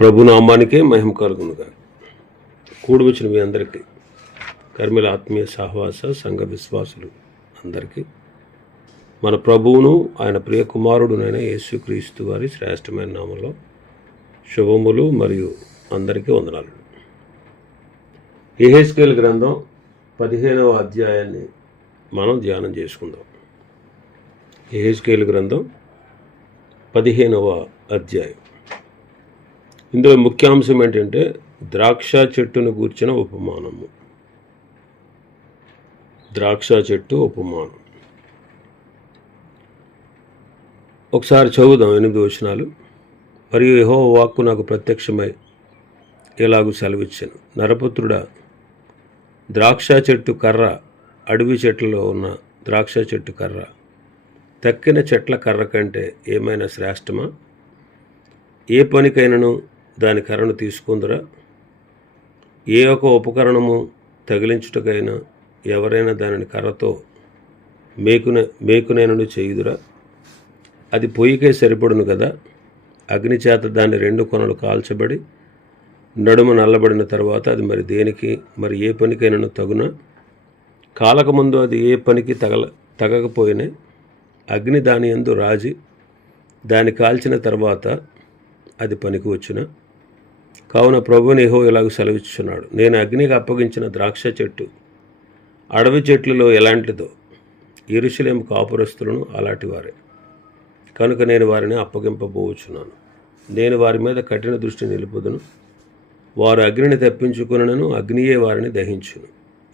ప్రభునామానికే మహిమ కలుగునుగా. కూడి వచ్చిన మీ అందరికీ, కర్మిల ఆత్మీయ సహవాస సంఘ విశ్వాసులు అందరికీ మన ప్రభువును ఆయన ప్రియ కుమారుడునైన యేసుక్రీస్తు వారి శ్రేష్టమైన నామంలో శుభములు మరియు అందరికీ వందనాలు. యెహెజ్కేలు గ్రంథం 15వ అధ్యాయాన్ని మనం ధ్యానం చేసుకుందాం. యెహెజ్కేలు గ్రంథం 15వ అధ్యాయం. ఇందులో ముఖ్యాంశం ఏంటంటే ద్రాక్ష చెట్టును గూర్చిన ఉపమానము. ద్రాక్ష చెట్టు ఉపమానం. ఒకసారి చదువుదాం 8 వచనాలు. మరియు యెహోవా వాక్కు నాకు ప్రత్యక్షమై ఎలాగూ సెలవిచ్చాను, నరపుత్రుడా, ద్రాక్ష చెట్టు కర్ర, అడవి చెట్లలో ఉన్న ద్రాక్ష చెట్టు కర్ర తక్కిన చెట్ల కర్ర కంటే ఏమైనా శ్రేష్టమా? ఏ పనికైనను దాని కర్రను తీసుకుందురా? ఏ ఒక ఉపకరణము తగిలించుటకైనా ఎవరైనా దానిని కర్రతో మేకునైనను చేయుదురా? అది పొయ్యికే సరిపడును కదా. అగ్ని చేత దాని 2 కొనలు కాల్చబడి నడుము నల్లబడిన తర్వాత అది మరి దేనికి, మరి ఏ పనికైనాను తగునా? కాలకముందు అది ఏ పనికి తగకపోయినా అగ్ని దాని యందు రాజి దాన్ని కాల్చిన తర్వాత అది పనికి వచ్చునా? కావున ప్రభువుని యెహోవా ఇలాగ సెలవిచ్చుచున్నాడు, నేను అగ్నికి అప్పగించిన ద్రాక్ష చెట్టు అడవి చెట్లలో ఎలాంటిదో యెరూషలేము కాపురస్తులను అలాంటి వారే కనుక నేను వారిని అప్పగింపబోచున్నాను. నేను వారి మీద కఠిన దృష్టి నిలుపుదును. వారు అగ్నిని తప్పించుకునను, అగ్నియే వారిని దహించును.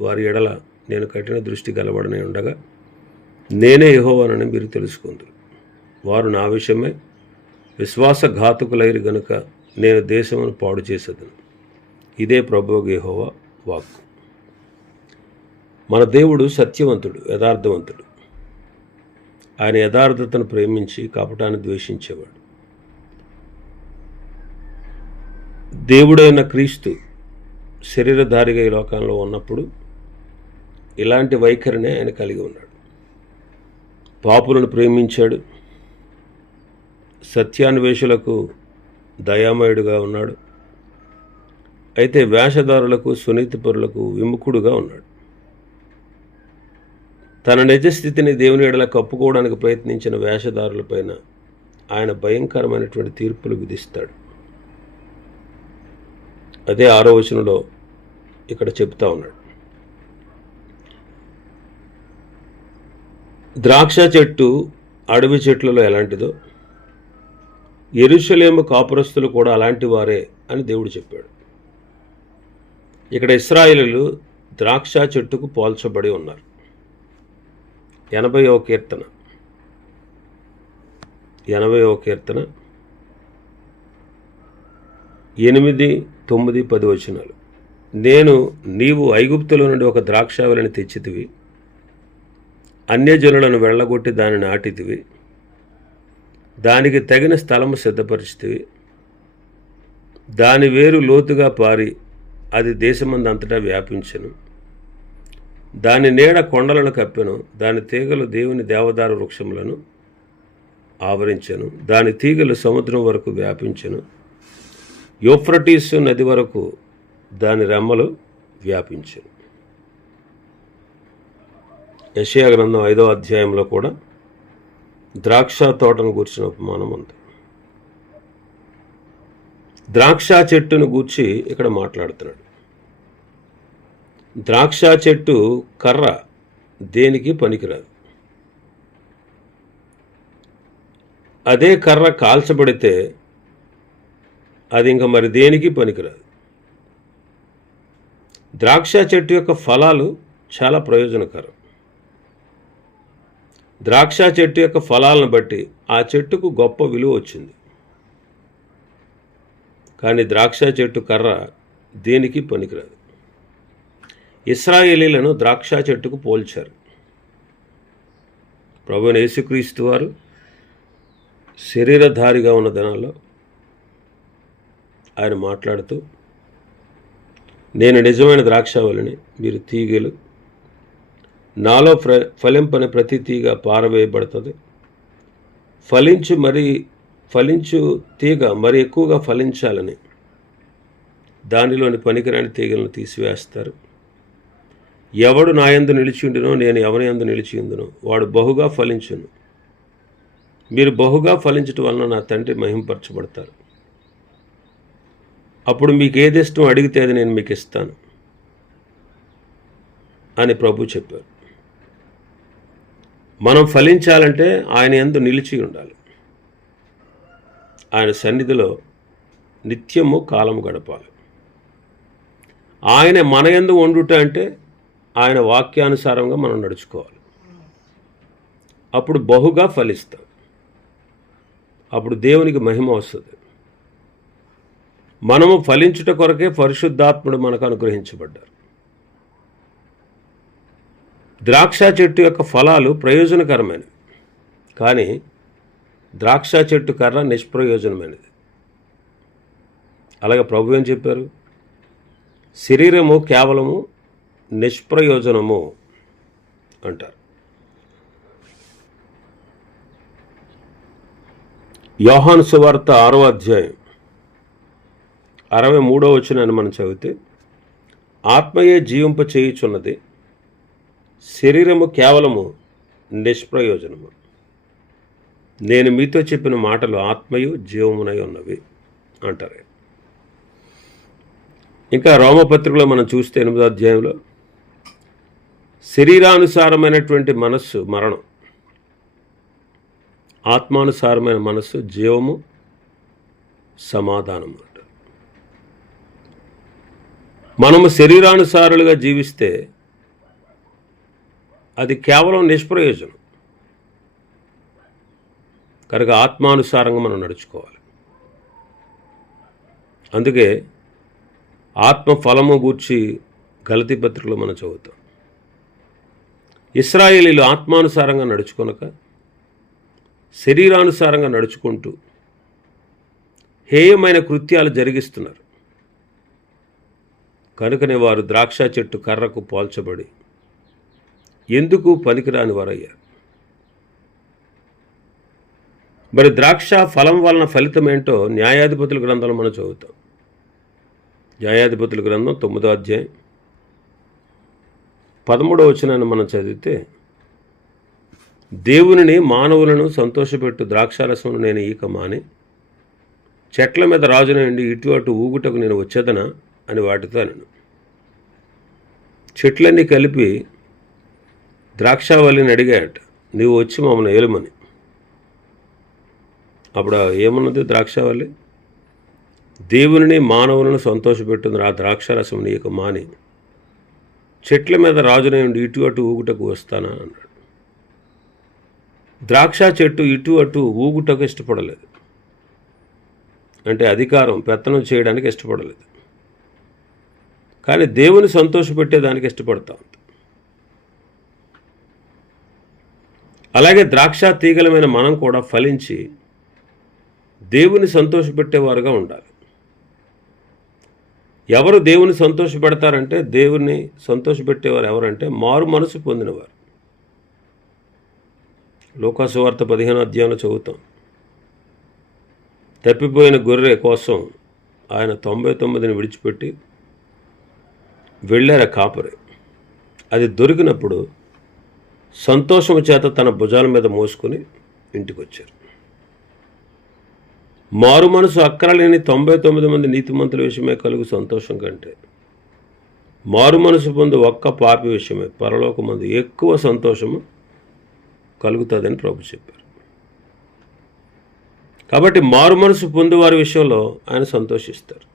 వారి ఎడల నేను కఠిన దృష్టి గలబడనే ఉండగా నేనే యెహోవానని మీరు తెలుసుకుందురు. వారు నా విషయమై విశ్వాసఘాతుకులైరు గనుక నేను దేశమును పాడు చేసేదను. ఇదే ప్రభువు యెహోవా వాక్కు. మన దేవుడు సత్యవంతుడు, యథార్థవంతుడు. ఆయన యథార్థతను ప్రేమించి కపటాన్ని ద్వేషించేవాడు. దేవుడైన క్రీస్తు శరీరధారిగా ఈ లోకంలో ఉన్నప్పుడు ఇలాంటి వైఖరినే ఆయన కలిగి ఉన్నాడు. పాపులను ప్రేమించాడు, సత్యాన్వేషులకు దయామయుడుగా ఉన్నాడు. అయితే వేషధారులకు, సునీతిపరులకు విముఖుడుగా ఉన్నాడు. తన నిజస్థితిని దేవుని ఎడల కప్పుకోవడానికి ప్రయత్నించిన వేషధారులపైన ఆయన భయంకరమైనటువంటి తీర్పులు విధిస్తాడు. అదే 6వ వచనంలో ఇక్కడ చెప్తా ఉన్నాడు. ద్రాక్ష చెట్టు అడవి చెట్లలో ఎలాంటిదో యెరూషలేము కాపురస్తులు కూడా అలాంటి వారే అని దేవుడు చెప్పాడు. ఇక్కడ ఇశ్రాయేలీయులు ద్రాక్ష చెట్టుకు పోల్చబడి ఉన్నారు. 80వ కీర్తన 8, 9, 10 వచనాలు. నీవు ఐగుప్తులో నుండి ఒక ద్రాక్షావళిని తెచ్చితివి, అన్యజనులను వెళ్ళగొట్టి దానిని నాటితివి, దానికి తగిన స్థలము సిద్ధపరిచితివి. దాని వేరు లోతుగా పారి అది దేశమందంతటా వ్యాపించెను. దాని నీడ కొండలను కప్పెను. దాని తీగలు దేవుని దేవదారు వృక్షములను ఆవరించెను. దాని తీగలు సముద్రం వరకు వ్యాపించెను. యూఫ్రటీసు నది వరకు దాని రెమ్మలు వ్యాపించెను. యెషయా గ్రంథం 5వ అధ్యాయంలో కూడా ద్రాక్ష తోటను గూర్చిన ఉపమానం ఉంది. ద్రాక్ష చెట్టును గూర్చి ఇక్కడ మాట్లాడుతున్నాడు. ద్రాక్ష చెట్టు కర్ర దేనికి పనికిరాదు. అదే కర్ర కాల్చబడితే అది ఇంకా మరి దేనికి పనికిరాదు. ద్రాక్ష చెట్టు యొక్క ఫలాలు చాలా ప్రయోజనకరం. ద్రాక్ష చెట్టు యొక్క ఫలాలను బట్టి ఆ చెట్టుకు గొప్ప విలువ వచ్చింది. కానీ ద్రాక్ష చెట్టు కర్ర దేనికి పనికిరాదు. ఇశ్రాయేలీయులను ద్రాక్ష చెట్టుకు పోల్చారు. ప్రభువైన యేసుక్రీస్తు వారు శరీరధారిగా ఉన్న దినాల్లో ఆయన మాట్లాడుతూ, నేను నిజమైన ద్రాక్షావళిని, మీరు తీగలు. నాలో ఫలింపని ప్రతి తీగ పారవేయబడుతుంది. ఫలించు తీగ మరి ఎక్కువగా ఫలించాలని దానిలోని పనికిరాని తీగలను తీసివేస్తారు. ఎవడు నా యందు నిలిచియుండునో నేను ఎవని యందు నిలిచియుందునో వాడు బహుగా ఫలించును. మీరు బహుగా ఫలించటం వలన నా తండ్రి మహింపరచబడతారు. అప్పుడు మీకు ఏది ఇష్టం అడిగితే అది నేను మీకు ఇస్తాను అని ప్రభు చెప్పారు. మనం ఫలించాలంటే ఆయన యందు నిలిచి ఉండాలి. ఆయన సన్నిధిలో నిత్యము కాలము గడపాలి. ఆయన మన యందు వండుట అంటే ఆయన వాక్యానుసారంగా మనం నడుచుకోవాలి. అప్పుడు బహుగా ఫలిస్తాం. అప్పుడు దేవునికి మహిమ వస్తుంది. మనము ఫలించుట కొరకే పరిశుద్ధాత్ముడు మనకు అనుగ్రహించబడ్డారు. ద్రాక్ష చెట్టు యొక్క ఫలాలు ప్రయోజనకరమైనవి, కానీ ద్రాక్ష చెట్టు కర్ర నిష్ప్రయోజనమైనది. అలాగే ప్రభు ఏం చెప్పారు? శరీరము కేవలము నిష్ప్రయోజనము అంటారు. యోహాను సువార్త 6వ అధ్యాయం 63వ వచనాన్ని మనం చదివితే, ఆత్మయే జీవింప చేయుచున్నది, శరీరము కేవలము నిష్ప్రయోజనము. నేను మీతో చెప్పిన మాటలు ఆత్మయు జీవమునై ఉన్నవి అంటారు. ఇంకా రోమపత్రికలో మనం చూస్తే 8వ అధ్యాయంలో శరీరానుసారమైనటువంటి మనస్సు మరణం, ఆత్మానుసారమైన మనస్సు జీవము, సమాధానము అంటారు. మనము శరీరానుసారులుగా జీవిస్తే అది కేవలం నిష్ప్రయోజనం. కనుక ఆత్మానుసారంగా మనం నడుచుకోవాలి. అందుకే ఆత్మ ఫలము గూర్చి గలతీ పత్రికలో మనం చదువుతాం. ఇశ్రాయేలీలు ఆత్మానుసారంగా నడుచుకొనక శరీరానుసారంగా నడుచుకుంటూ హేయమైన కృత్యాలు జరిగిస్తున్నారు. కనుకనే వారు ద్రాక్ష చెట్టు కర్రకు పోల్చబడి ఎందుకు పనికిరాని వారయ్యారు. మరి ద్రాక్ష ఫలం వలన ఫలితం ఏంటో న్యాయాధిపతుల గ్రంథంలో మనం చదువుతాం. న్యాయాధిపతుల గ్రంథం 9వ అధ్యాయం 13వ వచనాన్ని మనం చదివితే, దేవునిని మానవులను సంతోషపెట్టు ద్రాక్షారసమును నేను ఈక మాని చెట్ల మీద రాజునండి ఇటు అటు ఊగుటకు నేను వచ్చేదనా అని వాటితో నేను. చెట్లన్నీ కలిపి ద్రాక్షావల్లిని అడిగాయట, నీవు వచ్చి మమ్మల్ని ఏలుమని. అప్పుడు ఏమన్నది ద్రాక్షావల్లి? దేవునిని మానవులను సంతోషపెట్టుంది ఆ ద్రాక్షారసం నీకు మాని చెట్ల మీద రాజునండి ఇటు అటు ఊగుటకు వస్తానా అన్నాడు. ద్రాక్ష చెట్టు ఇటు అటు ఊగుటకు ఇష్టపడలేదు, అంటే అధికారం పెత్తనం చేయడానికి ఇష్టపడలేదు, కానీ దేవుని సంతోషపెట్టేదానికి ఇష్టపడతా ఉంది. అలాగే ద్రాక్ష తీగలమైన మనం కూడా ఫలించి దేవుని సంతోషపెట్టేవారుగా ఉండాలి. ఎవరు దేవుని సంతోషపెడతారంటే, దేవుని సంతోషపెట్టేవారు ఎవరంటే మారు మనసు పొందినవారు. లూకాసు వార్త 15వ అధ్యాయంలో చదువుతాం. తప్పిపోయిన గొర్రె కోసం ఆయన 99ని విడిచిపెట్టి వెళ్ళారు కాపరి. అది దొరికినప్పుడు సంతోషము చేత తన భుజాల మీద మోసుకొని ఇంటికి వచ్చారు. మారు మనసు అక్కరలేని 99 మంది నీతిమంతుల విషయమే కలుగు సంతోషం కంటే మారు మనసు పొందు ఒక్క పాపి విషయమే పరలోకమందు ఎక్కువ సంతోషము కలుగుతుందని ప్రభు చెప్పారు. కాబట్టి మారు మనసు పొందువారి విషయంలో ఆయన సంతోషిస్తారు.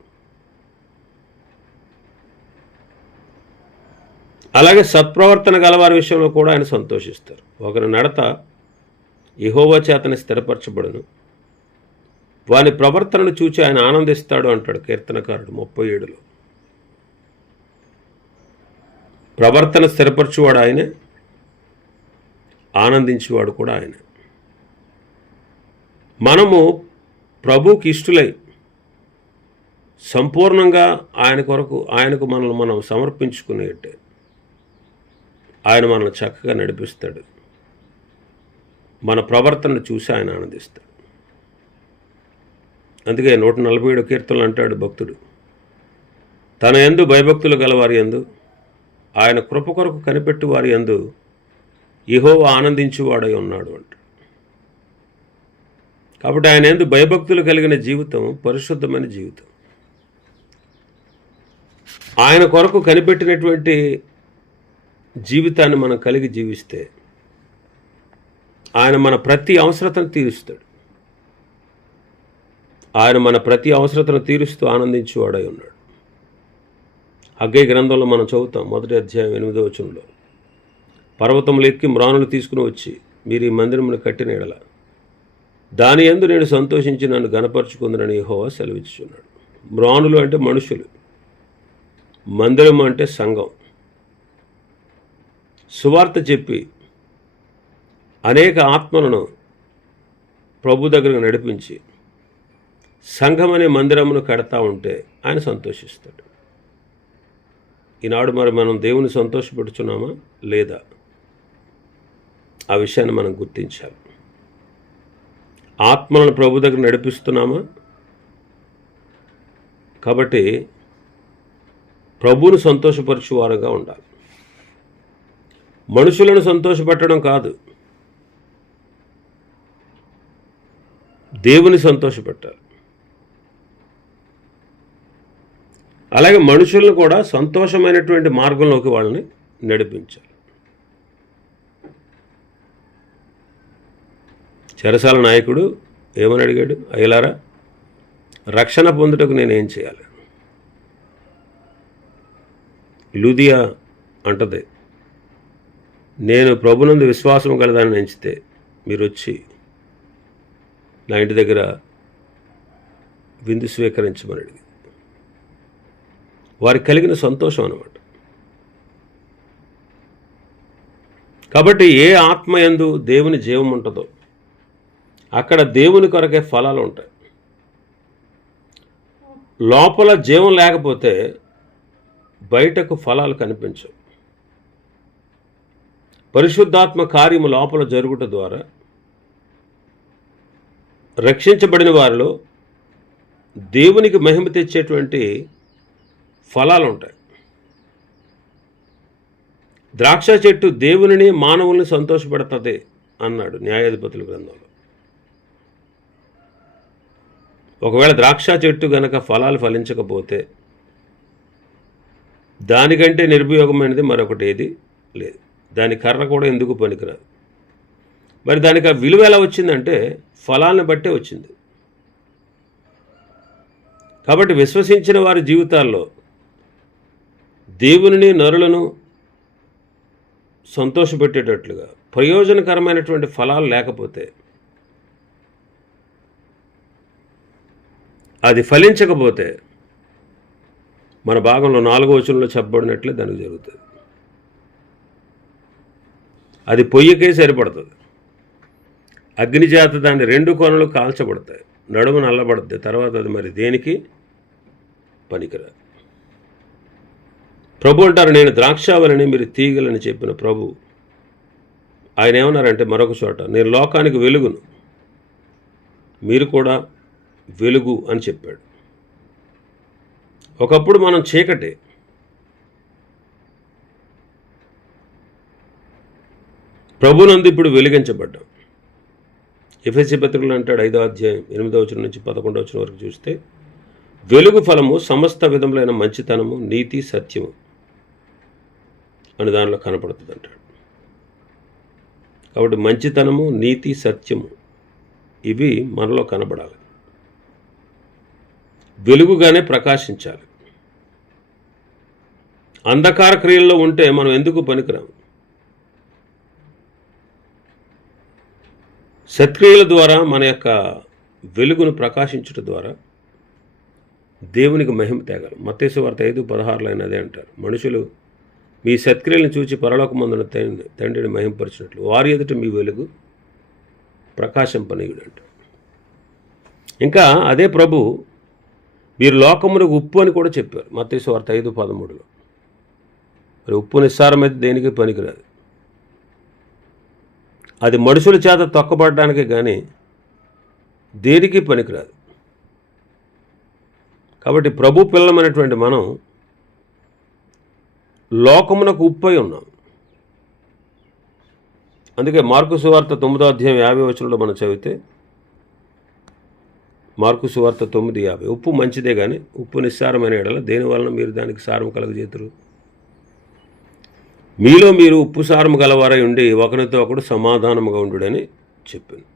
అలాగే సత్ప్రవర్తన గలవారి విషయంలో కూడా ఆయన సంతోషిస్తారు. ఒకరి నడత యెహోవా చేతనే స్థిరపరచబడును, వాని ప్రవర్తనను చూచి ఆయన ఆనందిస్తాడు అంటాడు కీర్తనకారుడు 37లో. ప్రవర్తన స్థిరపరచువాడు ఆయనే, ఆనందించేవాడు కూడా ఆయనే. మనము ప్రభువుకి ఇష్టులై సంపూర్ణంగా ఆయనకు మనల్ని మనం సమర్పించుకునేట్టే ఆయన మనల్ని చక్కగా నడిపిస్తాడు. మన ప్రవర్తనను చూసి ఆయన ఆనందిస్తాడు. అందుకే 147 కీర్తనలు అంటాడు భక్తుడు, తన యందు భయభక్తులు గలవారి యందు, ఆయన కృప కొరకు కనిపెట్టు వారి యందు యెహోవా ఆనందించువాడై ఉన్నాడు అంట. కాబట్టి ఆయన యందు భయభక్తులు కలిగిన జీవితం పరిశుద్ధమైన జీవితం. ఆయన కొరకు కనిపెట్టినటువంటి జీవితాన్ని మనం కలిగి జీవిస్తే ఆయన మన ప్రతి అవసరతను తీరుస్తాడు. ఆయన మన ప్రతి అవసరతను తీరుస్తూ ఆనందించేవాడై ఉన్నాడు. హగ్గయి గ్రంథంలో మనం చదువుతాం 1వ అధ్యాయం 8వ వచనంలో, పర్వతములు ఎక్కి మ్రానులు తీసుకుని వచ్చి మీరు ఈ మందిరమును కట్టిన ఎడల దాని యందు నేను సంతోషించి నన్ను గణపరుచుకుందునని యెహోవా సెలవిచ్చుచున్నాడు. మ్రానులు అంటే మనుషులు, మందిరం అంటే సంఘం. సువార్త చెప్పి అనేక ఆత్మలను ప్రభు దగ్గరకు నడిపించి సంఘం అనే మందిరమును కడతా ఉంటే ఆయన సంతోషిస్తాడు. ఈనాడు మరి మనం దేవుని సంతోషపెడుతున్నామా లేదా? ఆ విషయాన్ని మనం గుర్తించాలి. ఆత్మలను ప్రభు దగ్గర నడిపిస్తున్నామా? కాబట్టి ప్రభువును సంతోషపరచువారుగా ఉండాలి. మనుషులను సంతోషపెట్టడం కాదు, దేవుని సంతోషపెట్టాలి. అలాగే మనుషులను కూడా సంతోషమైనటువంటి మార్గంలోకి వాళ్ళని నడిపించాలి. చెరసాల నాయకుడు ఏమని అడిగాడు? అయ్యలారా, రక్షణ పొందుటకు నేనేం చేయాలి? లూదియా అంటది, నేను ప్రభునందు విశ్వాసం కలదాన్ని ఎంచితే మీరు వచ్చి నా ఇంటి దగ్గర విందు స్వీకరించమని అడిగింది. వారికి కలిగిన సంతోషం అన్నమాట. కాబట్టి ఏ ఆత్మయందు దేవుని జీవం ఉంటుందో అక్కడ దేవుని కొరకే ఫలాలు ఉంటాయి. లోపల జీవం లేకపోతే బయటకు ఫలాలు కనిపించవు. పరిశుద్ధాత్మ కార్యము లోపల జరుగుట ద్వారా రక్షించబడిన వారిలో దేవునికి మహిమ తెచ్చేటువంటి ఫలాలు ఉంటాయి. ద్రాక్ష చెట్టు దేవునిని మానవుల్ని సంతోషపెడుతుంది అన్నాడు న్యాయాధిపతుల గ్రంథంలో. ఒకవేళ ద్రాక్ష చెట్టు గనక ఫలాలు ఫలించకపోతే దానికంటే నిరుపయోగమైనది మరొకటి ఏది లేదు. దాని కర్ర కూడా ఎందుకు పనికిరాదు. మరి దానికి ఆ విలువ ఎలా వచ్చిందంటే ఫలాలను బట్టే వచ్చింది. కాబట్టి విశ్వసించిన వారి జీవితాల్లో దేవునిని నరులను సంతోషపెట్టేటట్లుగా ప్రయోజనకరమైనటువంటి ఫలాలు లేకపోతే, అది ఫలించకపోతే మన భాగంలో 4వ వచనంలో చెప్పబడినట్లే దానికి జరుగుతుంది. అది పొయ్యికే సరిపడుతుంది. అగ్నిచేత దాని 2 కొనలు కాల్చబడతాయి, నడుము నల్లబడుతుంది, తర్వాత అది మరి దేనికి పనికిరాదు. ప్రభు అంటారు, నేను ద్రాక్షావళిని మీరు తీగలని చెప్పిన ప్రభు ఆయన ఏమన్నారంటే మరొక చోట, నేను లోకానికి వెలుగును, మీరు కూడా వెలుగు అని చెప్పాడు. ఒకప్పుడు మనం చీకటి, ప్రభునందు ఇప్పుడు వెలిగించబడ్డాం. ఎఫెసీ పత్రికలో అంటాడు 5వ అధ్యాయం 8వ వచనం నుంచి 11వ వచనం వరకు చూస్తే, వెలుగు ఫలము సమస్త విధములైన మంచితనము, నీతి, సత్యము అని దానిలో కనపడుతుంది అంటాడు. కాబట్టి మంచితనము, నీతి, సత్యము ఇవి మనలో కనబడాలి, వెలుగుగానే ప్రకాశించాలి. అంధకార క్రియల్లో ఉంటే మనం ఎందుకు పనికిరాము? సత్క్రియల ద్వారా మన యొక్క వెలుగును ప్రకాశించడం ద్వారా దేవునికి మహిమ తేగలం. మత్తయి సువార్త 5:16 అదే అంటారు, మనుషులు మీ సత్క్రియలను చూచి పరలోకమందున తండ్రిని మహిమపరిచినట్లు వారి ఎదుట మీ వెలుగు ప్రకాశింపనీయుడు అంటారు. ఇంకా అదే ప్రభు మీరు లోకమునకు ఉప్పు అని కూడా చెప్పారు మత్తయి సువార్త 5:13. మరి ఉప్పు నిస్సారమైతే దేనికి పనికిరాదు. అది మనుషుల చేత తొక్కబడడానికి కానీ దేనికి పనికిరాదు. కాబట్టి ప్రభు పిల్లమైనటువంటి మనం లోకమునకు ఉప్పై ఉన్నాం. అందుకే మార్కు సువార్త 9వ అధ్యాయం 50వ వచనంలో మనం చదివితే, మార్కు సువార్త 9:50, ఉప్పు మంచిదే కానీ ఉప్పు నిస్సారమైన ఎడల దేని వలన మీరు దానికి సారం కలగజేతురు? మీలో మీరు ఉప్పు సారము గలవారై ఉండి ఒకరితో ఒకడు సమాధానముగా ఉండుడని చెప్పింది.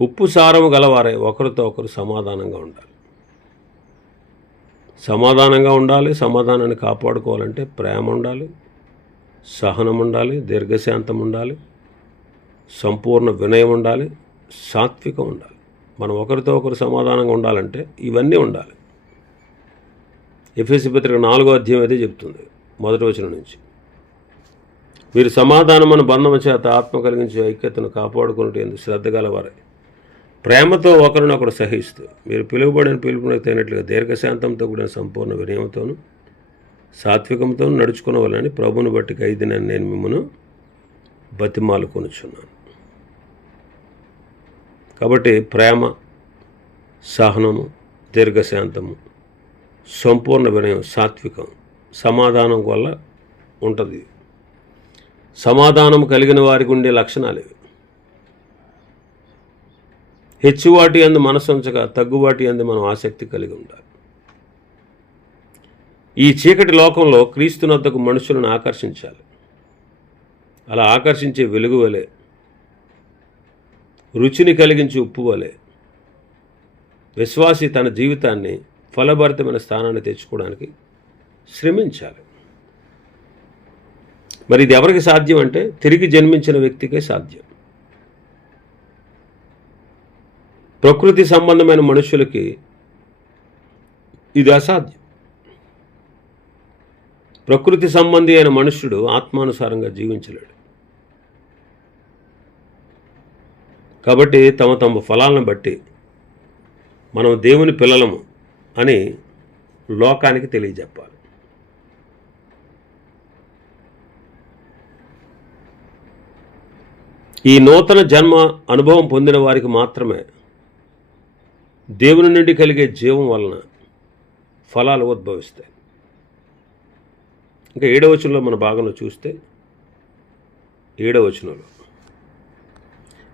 ఉప్పు సారము గలవారై ఒకరితో ఒకరు సమాధానంగా ఉండాలి. సమాధానంగా ఉండాలి. సమాధానాన్ని కాపాడుకోవాలంటే ప్రేమ ఉండాలి, సహనం ఉండాలి, దీర్ఘశాంతం ఉండాలి, సంపూర్ణ వినయం ఉండాలి, సాత్వికం ఉండాలి. మనం ఒకరితో ఒకరు సమాధానంగా ఉండాలంటే ఇవన్నీ ఉండాలి. ఎఫెసీ పత్రిక 4వ అధ్యాయం అదే చెప్తుంది, 1వ వచనం నుంచి. మీరు సమాధానమును బంధము చేత ఆత్మ కలిగించే ఐక్యతను కాపాడుకున్నట్టు శ్రద్ధ గలవారై ప్రేమతో ఒకరినొకరు సహిస్తూ మీరు పిలువబడిన పిలుపునకు తగినట్లుగా దీర్ఘశాంతంతో కూడిన సంపూర్ణ వినయంతోనూ సాత్వికంతో నడుచుకునవాలని ప్రభువుని బట్టి ఖైదీనని నేను మిమ్మల్ని బతిమాలుకొనుచున్నాను. కాబట్టి ప్రేమ, సహనము, దీర్ఘశాంతము, సంపూర్ణ వినయం, సాత్వికం, సమాధానం వల్ల ఉంటుంది. సమాధానం కలిగిన వారికి ఉండే లక్షణాలు ఇవి. హెచ్చువాటి యందు మనసు ఉంచగా తగ్గువాటి యందు మనం ఆసక్తి కలిగి ఉండాలి. ఈ చీకటి లోకంలో క్రీస్తునొద్దకు మనుషులను ఆకర్షించాలి. అలా ఆకర్షించే వెలుగు వలె, రుచిని కలిగించే ఉప్పు వలె విశ్వాసి తన జీవితాన్ని ఫలభరితమైన స్థానాన్ని తెచ్చుకోవడానికి శ్రమించాలి. మరి ఇది ఎవరికి సాధ్యం అంటే తిరిగి జన్మించిన వ్యక్తికే సాధ్యం. ప్రకృతి సంబంధమైన మనుషులకి ఇది అసాధ్యం. ప్రకృతి సంబంధి అయిన మనుష్యుడు ఆత్మానుసారంగా జీవించలేడు. కాబట్టి తమ తమ ఫలాలను బట్టి మనం దేవుని పిల్లలము అని లోకానికి తెలియజెప్పాలి. ఈ నూతన జన్మ అనుభవం పొందిన వారికి మాత్రమే దేవుని నుండి కలిగే జీవం వలన ఫలాలు ఉద్భవిస్తాయి. ఇంకా 7వ వచనంలో మన భాగంలో చూస్తే, 7వ వచనంలో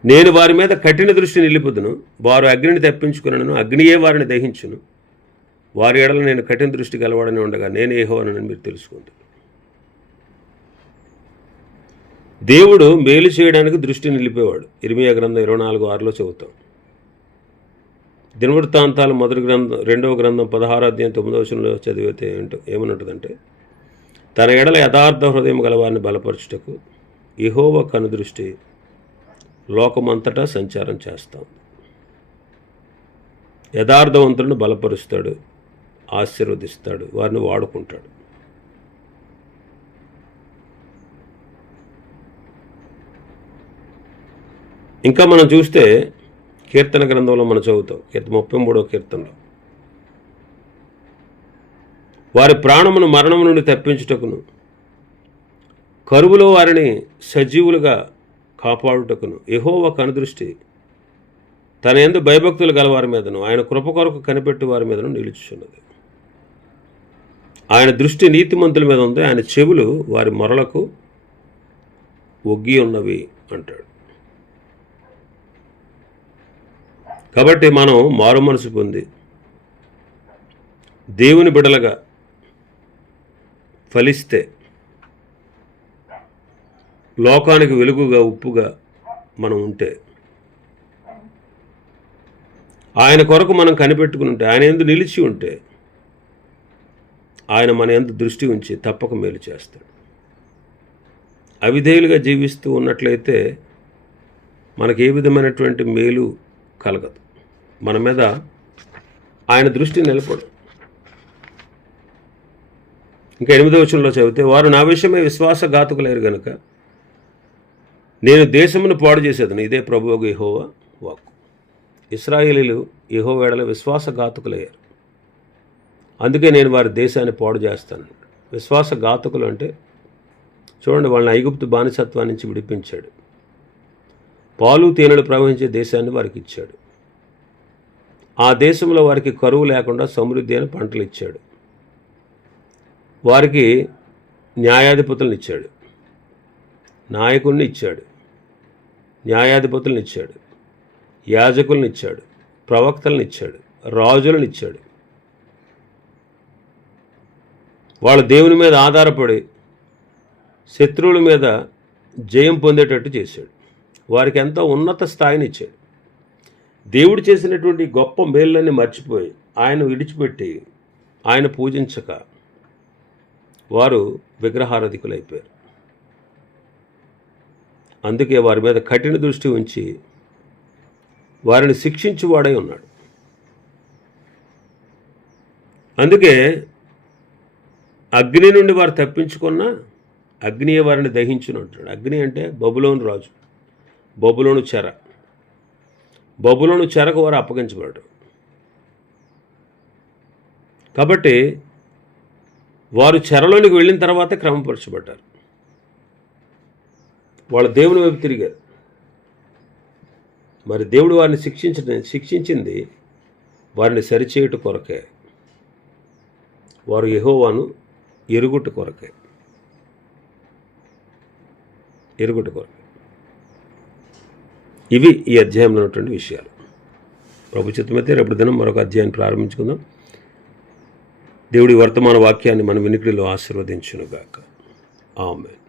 నేను వారి మీద కఠిన దృష్టి నిలుపుదును, వారు అగ్నిని తప్పించుకునను, అగ్నియే వారిని దహించును, వారి ఎడల నేను కఠిన దృష్టి గలవాడని ఉండగా నేను యెహోవానని మీరు తెలుసుకుంటారు. దేవుడు మేలు చేయడానికి దృష్టి నిలిపేవాడు. ఇర్మీయా గ్రంథం 24:6లో చదువుతాం. దినవృత్తాంతాలు 2వ గ్రంథం 16వ అధ్యాయం 9వ వచనంలో చదివితే ఏమన్నట్టుందంటే, తన ఎడల యథార్థ హృదయం గలవారిని బలపరచుటకు యెహోవా కనుదృష్టి లోకమంతటా సంచారం చేస్తాం. యథార్థవంతులను బలపరుస్తాడు, ఆశీర్వదిస్తాడు, వారిని వాడుకుంటాడు. ఇంకా మనం చూస్తే కీర్తన గ్రంథంలో మనం చదువుతాం, 33వ కీర్తనలో, వారి ప్రాణమును మరణము నుండి తప్పించుటకును, కరువులో వారిని సజీవులుగా కాపాడుటకును యెహోవా కనుదృష్టి తన యందు భయభక్తులు గలవారి మీదను ఆయన కృప కొరకు కనిపెట్టి వారి మీదను నిలుచుచున్నది. ఆయన దృష్టి నీతిమంతుల మీద ఉంది, ఆయన చెవులు వారి మొరలకు ఒగ్గి ఉన్నవి అంటాడు. కాబట్టి మనం మారు మనసు పొంది దేవుని బిడలగా ఫలిస్తే, లోకానికి వెలుగుగా ఉప్పుగా మనం ఉంటే, ఆయన కొరకు మనం కనిపెట్టుకుని ఉంటే, ఆయన యందు నిలిచి ఉంటే, ఆయన మన యందు దృష్టి ఉంచి తప్పక మేలు చేస్తాడు. అవిధేయులుగా జీవిస్తూ ఉన్నట్లయితే మనకు ఏ విధమైనటువంటి మేలు కలగదు. మన మీద ఆయన దృష్టి నిలపడు. ఇంకా 8వ వచనంలో చదివితే, వారు నా విషయమే విశ్వాసఘాతకులైరు గనుక నేను దేశమును పాడు చేసేదను, ఇదే ప్రభువు యెహోవా వాక్కు. ఇశ్రాయేలీలు యెహోవా ఎడల విశ్వాసఘాతకులయ్యారు, అందుకే నేను వారి దేశాన్ని పాడు చేస్తాను. విశ్వాసఘాతకులు అంటే చూడండి, వాళ్ళని ఐగుప్తు బానిసత్వాన్ని నుంచి విడిపించాడు, పాలు తేనెలు ప్రవహించే దేశాన్ని వారికి ఇచ్చాడు, ఆ దేశంలో వారికి కరువు లేకుండా సమృద్ధి అయిన పంటలు ఇచ్చాడు, వారికి న్యాయాధిపతులను ఇచ్చాడు, నాయకుల్ని ఇచ్చాడు, న్యాయాధిపతులను ఇచ్చాడు, యాజకులను ఇచ్చాడు, ప్రవక్తలను ఇచ్చాడు, రాజులను ఇచ్చాడు. వాళ్ళు దేవుని మీద ఆధారపడి శత్రువుల మీద జయం పొందేటట్టు చేశాడు. వారికి ఎంతో ఉన్నత స్థాయిని ఇచ్చాడు. దేవుడు చేసినటువంటి గొప్ప మేళ్ళని మర్చిపోయి ఆయన విడిచిపెట్టి ఆయన పూజించక వారు విగ్రహారాధికులైపోయారు. అందుకే వారి మీద కఠిన దృష్టి ఉంచి వారిని శిక్షించువాడై ఉన్నాడు. అందుకే అగ్ని నుండి వారు తప్పించుకున్న అగ్నియే వారిని దహించును అంటాడు. అగ్ని అంటే బబులోను రాజు, బబులోను చెర. బబులోను చెరకు వారు అప్పగించబడ్డారు. కాబట్టి వారు చెరలోనికి వెళ్ళిన తర్వాత క్రమపరచబడ్డారు. వాళ్ళ దేవుని వైపు తిరిగారు. మరి దేవుడు వారిని శిక్షించింది వారిని సరిచేయుట కొరకే, వారు యెహోవాను ఎరుగుట కొరకే. ఇవి ఈ అధ్యాయంలో ఉన్నటువంటి విషయాలు. ప్రభు చిత్తమైతే రేపు దినం మరొక అధ్యాయాన్ని ప్రారంభించుకుందాం. దేవుడి వర్తమాన వాక్యాన్ని మన వినికిడిలో ఆశీర్వదించునుగాక. ఆమేన్.